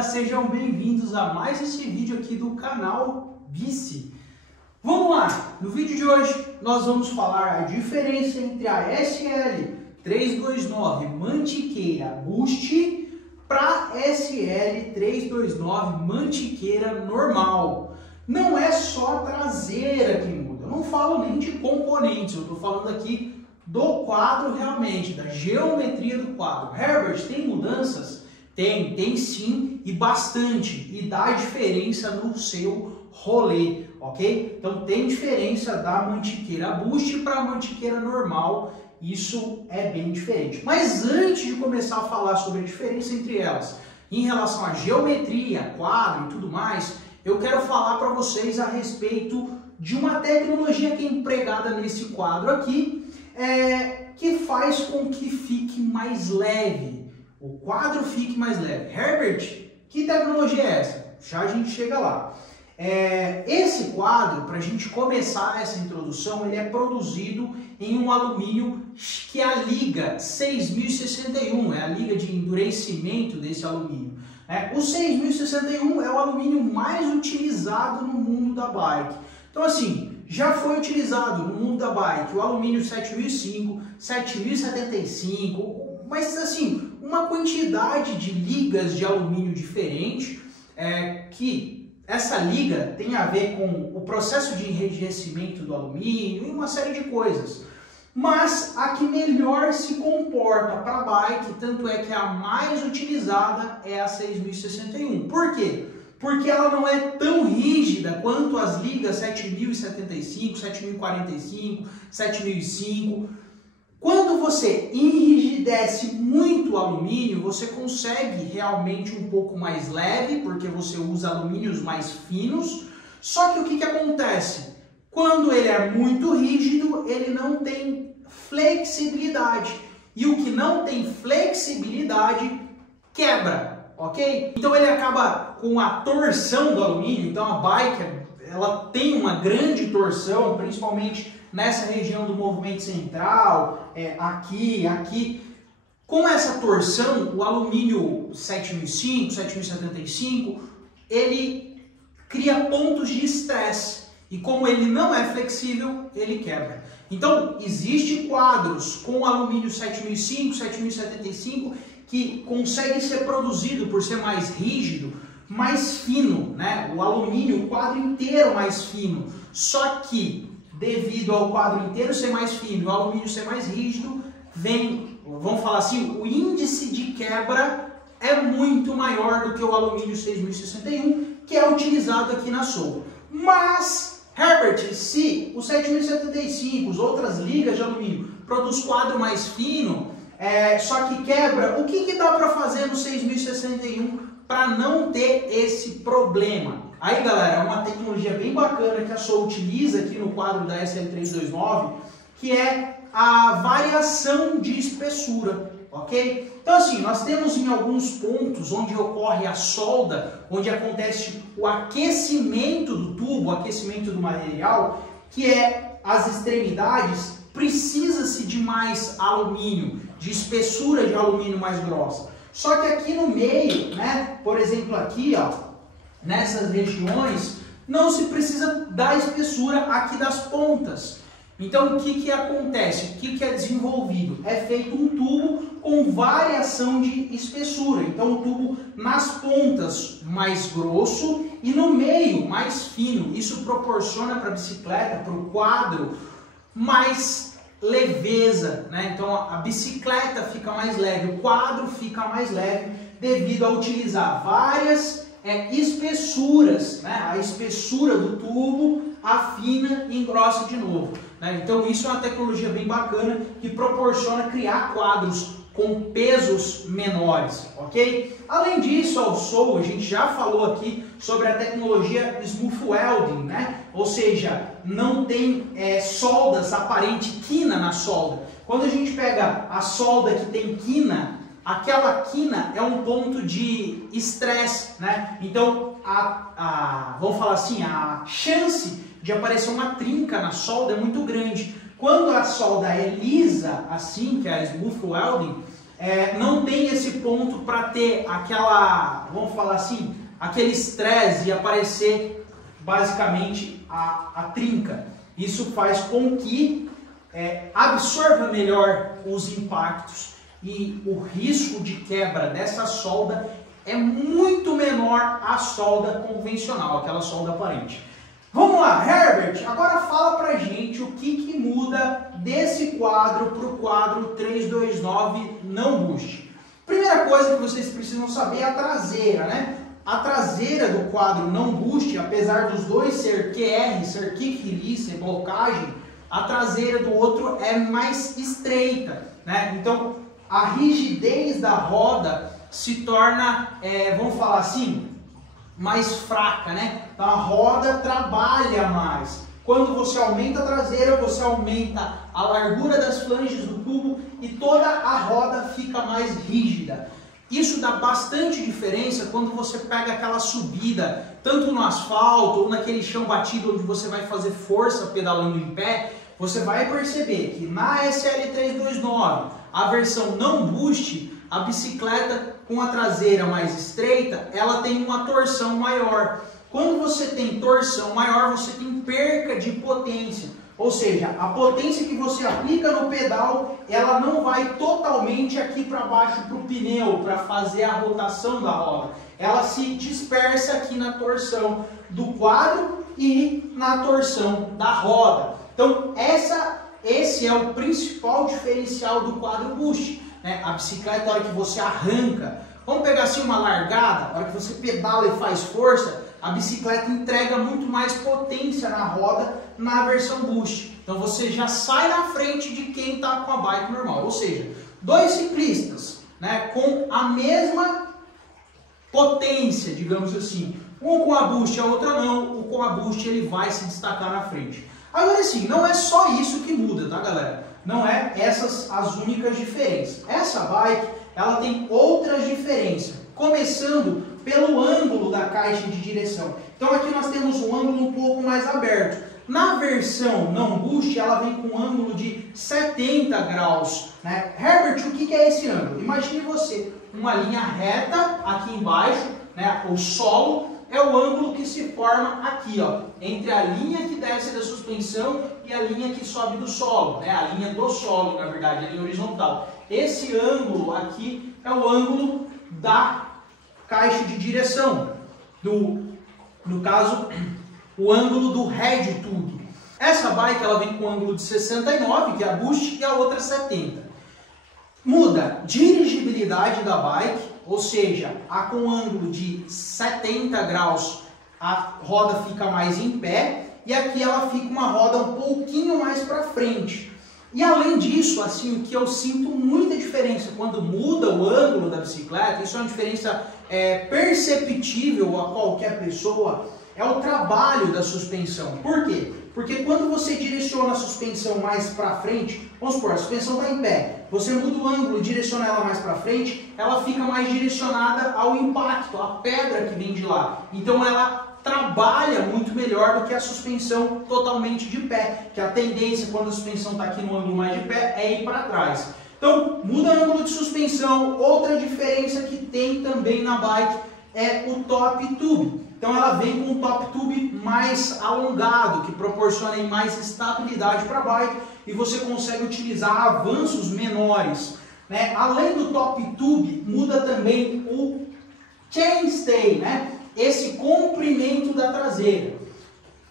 galera, sejam bem-vindos a mais esse vídeo aqui do canal Bici. Vamos lá, no vídeo de hoje nós vamos falar a diferença entre a SL329 Mantiqueira Boost para SL329 Mantiqueira normal. Não é só a traseira que muda, eu não falo nem de componentes, eu estou falando aqui do quadro realmente, da geometria do quadro. Herbert, tem mudanças? Tem sim, e bastante, e dá diferença no seu rolê, ok? Então tem diferença da Mantiqueira Boost para a Mantiqueira normal, isso é bem diferente. Mas antes de começar a falar sobre a diferença entre elas, em relação à geometria, quadro e tudo mais, eu quero falar para vocês a respeito de uma tecnologia que é empregada nesse quadro aqui, que faz com que fique mais leve. O quadro fique mais leve. Herbert, que tecnologia é essa? Já a gente chega lá. Esse quadro, para a gente começar essa introdução, ele é produzido em um alumínio que é a liga 6061, é a liga de endurecimento desse alumínio. O 6061 é o alumínio mais utilizado no mundo da bike. Então assim, já foi utilizado no mundo da bike o alumínio 7005, 7075, mas assim, uma quantidade de ligas de alumínio diferente, que essa liga tem a ver com o processo de enrijecimento do alumínio e uma série de coisas. Mas a que melhor se comporta para a bike, tanto é que a mais utilizada é a 6061. Por quê? Porque ela não é tão rígida quanto as ligas 7075, 7045, 7005. Quando você enrijece muito o alumínio, você consegue realmente um pouco mais leve, porque você usa alumínios mais finos. Só que o que acontece? Quando ele é muito rígido, ele não tem flexibilidade. E o que não tem flexibilidade, quebra. Ok? Então ele acaba com a torção do alumínio, então a bike ela tem uma grande torção, principalmente nessa região do movimento central, aqui. Com essa torção, o alumínio 7005, 7075, ele cria pontos de estresse e como ele não é flexível, ele quebra. Então existe quadros com alumínio 7005, 7075 que consegue ser produzido por ser mais rígido, mais fino, né? O alumínio, o quadro inteiro mais fino. Só que, devido ao quadro inteiro ser mais fino e o alumínio ser mais rígido, vamos falar assim, o índice de quebra é muito maior do que o alumínio 6061, que é utilizado aqui na Soul. Mas, Herbert, se o 7075, as outras ligas de alumínio, produz quadro mais fino, só que quebra, o que dá para fazer no 6061 para não ter esse problema? Aí galera, é uma tecnologia bem bacana que a Soul utiliza aqui no quadro da SL329, que é a variação de espessura, ok? Então assim, nós temos em alguns pontos onde ocorre a solda, onde acontece o aquecimento do tubo, o aquecimento do material, que é as extremidades, precisa-se de mais alumínio, de espessura de alumínio mais grossa. Só que aqui no meio, né, por exemplo aqui, ó, nessas regiões, não se precisa da espessura aqui das pontas. Então o que acontece? O que é desenvolvido? É feito um tubo com variação de espessura. Então o tubo nas pontas mais grosso e no meio mais fino. Isso proporciona para a bicicleta, para o quadro, mais leveza, né? Então a bicicleta fica mais leve, o quadro fica mais leve devido a utilizar várias espessuras, né? A espessura do tubo afina e engrossa de novo, né? Então isso é uma tecnologia bem bacana que proporciona criar quadros com pesos menores, ok? Além disso, ao Soul, a gente já falou aqui sobre a tecnologia Smooth Welding, né? Ou seja, não tem soldas aparente, quina na solda. Quando a gente pega a solda que tem quina, aquela quina é um ponto de estresse, né? Então, vamos falar assim, a chance de aparecer uma trinca na solda é muito grande. Quando a solda é lisa, assim, que é a Smooth Welding, não tem esse ponto para ter aquela, vamos falar assim, aquele estresse e aparecer basicamente a trinca. Isso faz com que absorva melhor os impactos e o risco de quebra dessa solda é muito menor à solda convencional, aquela solda aparente. Vamos lá, Herbert, agora fala pra gente o que muda desse quadro para o quadro 329 não buste. Primeira coisa que vocês precisam saber é a traseira, né? A traseira do quadro não buste, apesar dos dois ser QR, ser kick release, ser blocagem, a traseira do outro é mais estreita, né? Então a rigidez da roda se torna, vamos falar assim, mais fraca, né? Então a roda trabalha mais. Quando você aumenta a traseira, você aumenta a largura das flanges do cubo e toda a roda fica mais rígida. Isso dá bastante diferença quando você pega aquela subida, tanto no asfalto ou naquele chão batido onde você vai fazer força pedalando em pé. Você vai perceber que na SL329, a versão não boost, a bicicleta com a traseira mais estreita, ela tem uma torção maior. Quando você tem torção maior, você tem perca de potência. Ou seja, a potência que você aplica no pedal, ela não vai totalmente aqui para baixo para o pneu, para fazer a rotação da roda. Ela se dispersa aqui na torção do quadro e na torção da roda. Então, esse é o principal diferencial do quadro boost, né? A bicicleta, na hora que você arranca, vamos pegar assim uma largada, na hora que você pedala e faz força, a bicicleta entrega muito mais potência na roda na versão boost. Então você já sai na frente de quem está com a bike normal. Ou seja, dois ciclistas, né, com a mesma potência, digamos assim. Um com a boost e a outra não. O com a boost ele vai se destacar na frente. Agora sim, não é só isso que muda, tá galera? Não é essas as únicas diferenças. Essa bike, ela tem outras diferenças. Começando pelo ângulo da caixa de direção. Então aqui nós temos um ângulo um pouco mais aberto. Na versão não boost, ela vem com um ângulo de 70 graus. Né? Herbert, o que é esse ângulo? Imagine você, uma linha reta aqui embaixo, né? O solo é o ângulo que se forma aqui, ó, entre a linha que desce da suspensão e a linha que sobe do solo, né? A linha do solo, na verdade, a linha horizontal. Esse ângulo aqui é o ângulo da caixa de direção, no caso, o ângulo do head tube. Essa bike ela vem com um ângulo de 69, que é a boost, e a outra 70. Muda dirigibilidade da bike, ou seja, a com ângulo de 70 graus a roda fica mais em pé e aqui ela fica uma roda um pouquinho mais para frente. E além disso, assim, o que eu sinto muita diferença quando muda o ângulo da bicicleta, isso é uma diferença perceptível a qualquer pessoa, é o trabalho da suspensão. Por quê? Porque quando você direciona a suspensão mais para frente, vamos supor, a suspensão está em pé, você muda o ângulo e direciona ela mais para frente, ela fica mais direcionada ao impacto, à pedra que vem de lá. Então ela trabalha muito melhor do que a suspensão totalmente de pé, que a tendência quando a suspensão está aqui no ângulo mais de pé é ir para trás. Então muda o ângulo de suspensão. Outra diferença que tem também na bike é o top tube. Então ela vem com um top tube mais alongado, que proporciona mais estabilidade para a bike e você consegue utilizar avanços menores. Né? Além do top tube, muda também o chainstay, né? Esse comprimento da traseira.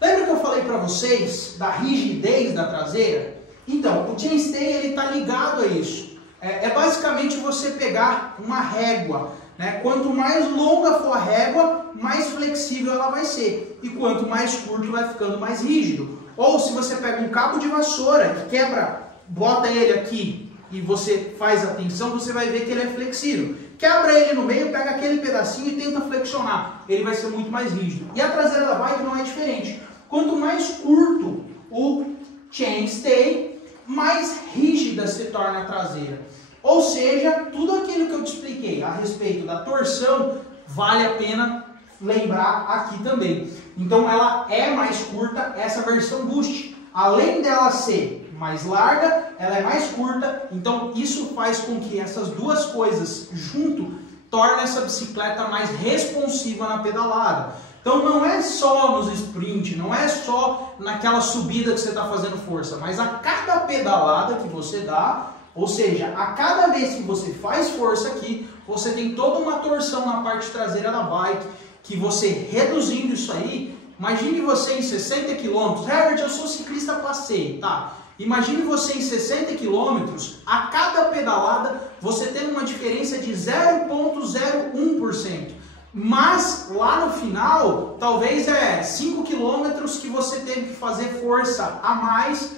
Lembra que eu falei para vocês da rigidez da traseira? Então, o chainstay ele está ligado a isso. É basicamente você pegar uma régua. Né? Quanto mais longa for a régua, mais flexível ela vai ser. E quanto mais curto vai ficando mais rígido. Ou se você pega um cabo de vassoura que quebra, bota ele aqui e você faz a tensão, você vai ver que ele é flexível. Quebra ele no meio, pega aquele pedacinho e tenta flexionar. Ele vai ser muito mais rígido. E a traseira da bike não é diferente. Quanto mais curto o chainstay, mais rígida se torna a traseira. Ou seja, tudo aquilo que eu te expliquei a respeito da torção, vale a pena lembrar aqui também. Então ela é mais curta, essa versão boost. Além dela ser mais larga, ela é mais curta, então isso faz com que essas duas coisas junto tornem essa bicicleta mais responsiva na pedalada. Então não é só nos sprint, não é só naquela subida que você está fazendo força, mas a cada pedalada que você dá, ou seja, a cada vez que você faz força aqui, você tem toda uma torção na parte traseira da bike, que você reduzindo isso aí, imagine você em 60 km, Herbert, eu sou ciclista passeio, tá? Imagine você em 60 km, a cada pedalada você tendo uma diferença de 0,01%. Mas lá no final, talvez 5 km que você teve que fazer força a mais.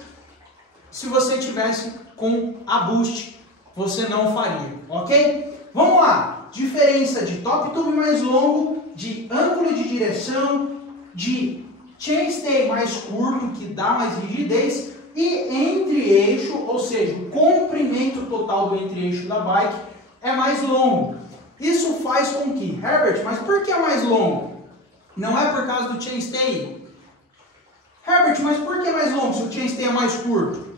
Se você tivesse com a Boost, você não faria, ok? Vamos lá, diferença de top tube mais longo, de ângulo de direção, de chainstay mais curto, que dá mais rigidez, e entre-eixo, ou seja, o comprimento total do entre-eixo da bike é mais longo. Isso faz com que, Herbert, mas por que é mais longo? Não é por causa do chainstay? Herbert, mas por que é mais longo se o chainstay é mais curto?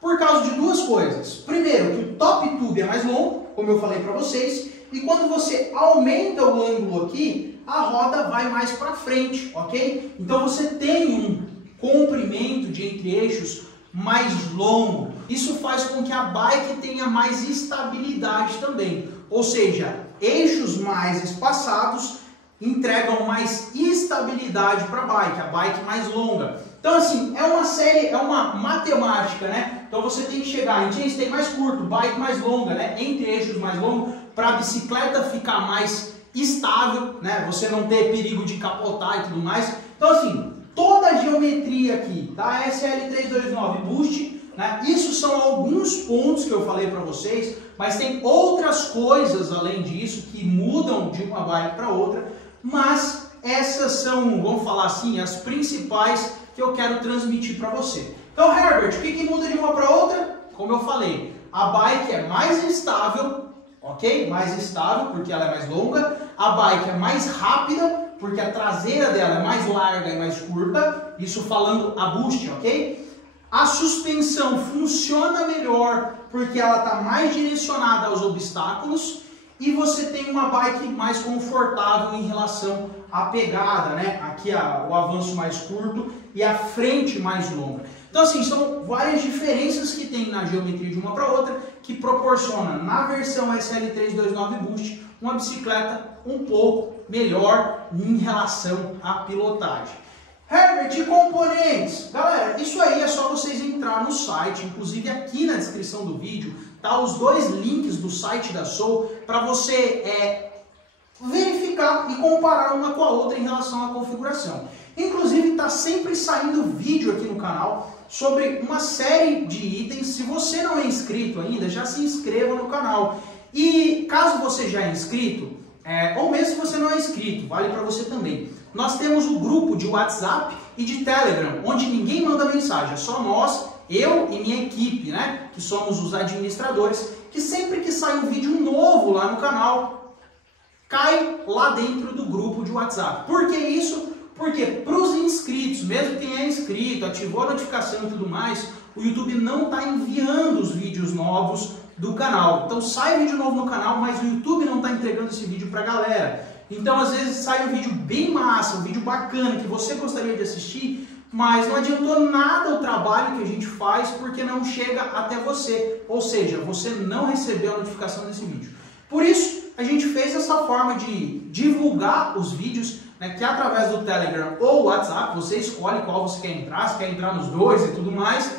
Por causa de duas coisas. Primeiro, que o top tube é mais longo, como eu falei para vocês, e quando você aumenta o ângulo aqui, a roda vai mais para frente, ok? Então você tem um comprimento de entre-eixos mais longo. Isso faz com que a bike tenha mais estabilidade também. Ou seja, eixos mais espaçados entregam mais estabilidade para a bike mais longa. Então assim, é uma série, é uma matemática, né? Então você tem que chegar em chainstay mais curto, bike mais longa, né? Entre eixos mais longos, para a bicicleta ficar mais estável, né? Você não ter perigo de capotar e tudo mais. Então assim, toda a geometria aqui da SL329 Boost, né? Isso são alguns pontos que eu falei para vocês, mas tem outras coisas além disso que mudam de uma bike para outra, mas essas são, vamos falar assim, as principais que eu quero transmitir para você. Então, Herbert, o que muda de uma para outra? Como eu falei, a bike é mais estável, ok? Mais estável porque ela é mais longa, a bike é mais rápida porque a traseira dela é mais larga e mais curta, isso falando a Boost, ok? A suspensão funciona melhor porque ela está mais direcionada aos obstáculos e você tem uma bike mais confortável em relação à pegada, né? Aqui o avanço mais curto e a frente mais longa. Então assim, são várias diferenças que tem na geometria de uma para outra que proporciona na versão SL329 Boost uma bicicleta um pouco melhor em relação à pilotagem. Herbert, e componentes? Galera, isso aí é só vocês entrar no site, inclusive aqui na descrição do vídeo, tá os dois links do site da Soul para você verificar e comparar uma com a outra em relação à configuração. Inclusive está sempre saindo vídeo aqui no canal sobre uma série de itens. Se você não é inscrito ainda, já se inscreva no canal. E caso você já é inscrito, ou mesmo se você não é inscrito, vale para você também. Nós temos um grupo de WhatsApp e de Telegram, onde ninguém manda mensagem, é só nós, eu e minha equipe, né, que somos os administradores, que sempre que sai um vídeo novo lá no canal, cai lá dentro do grupo de WhatsApp. Por que isso? Porque para os inscritos, mesmo quem é inscrito, ativou a notificação e tudo mais, o YouTube não está enviando os vídeos novos do canal. Então sai vídeo novo no canal, mas o YouTube não está entregando esse vídeo para a galera. Então às vezes sai um vídeo bem massa, um vídeo bacana que você gostaria de assistir, mas não adiantou nada o trabalho que a gente faz porque não chega até você. Ou seja, você não recebeu a notificação desse vídeo. Por isso, a gente fez essa forma de divulgar os vídeos, né, que é através do Telegram ou WhatsApp, você escolhe qual você quer entrar, se quer entrar nos dois e tudo mais,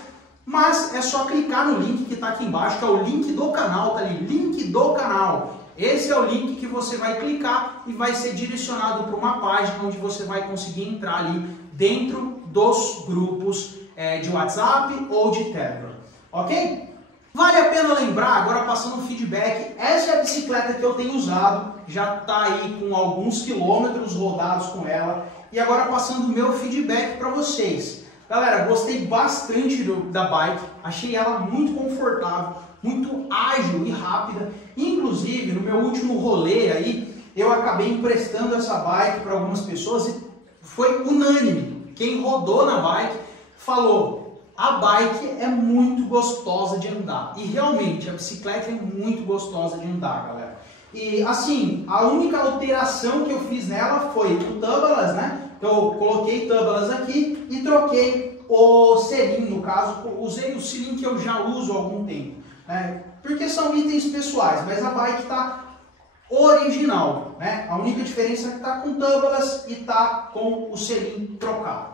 mas é só clicar no link que está aqui embaixo, que é o link do canal, tá ali, link do canal. Esse é o link que você vai clicar e vai ser direcionado para uma página onde você vai conseguir entrar ali dentro dos grupos de WhatsApp ou de Telegram, ok? Vale a pena lembrar, agora passando um feedback, essa é a bicicleta que eu tenho usado, já está aí com alguns quilômetros rodados com ela, e agora passando o meu feedback para vocês. Galera, gostei bastante da bike, achei ela muito confortável, muito ágil e rápida, inclusive no meu último rolê aí, eu acabei emprestando essa bike para algumas pessoas e foi unânime, quem rodou na bike falou: a bike é muito gostosa de andar. E realmente, a bicicleta é muito gostosa de andar, galera. E assim, a única alteração que eu fiz nela foi o Tumblr, né? Eu coloquei Tumblr aqui e troquei o selim, no caso, usei o selim que eu já uso há algum tempo, né? Porque são itens pessoais, mas a bike está original, né? A única diferença é que está com Tumblr e está com o selim trocado.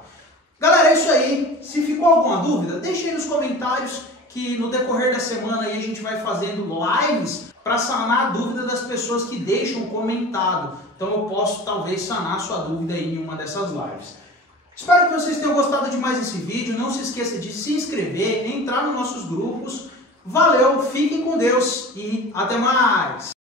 Galera, é isso aí. Se ficou alguma dúvida, deixe aí nos comentários que no decorrer da semana aí a gente vai fazendo lives para sanar a dúvida das pessoas que deixam comentado. Então eu posso talvez sanar a sua dúvida aí em uma dessas lives. Espero que vocês tenham gostado de mais esse vídeo. Não se esqueça de se inscrever, entrar nos nossos grupos. Valeu, fiquem com Deus e até mais!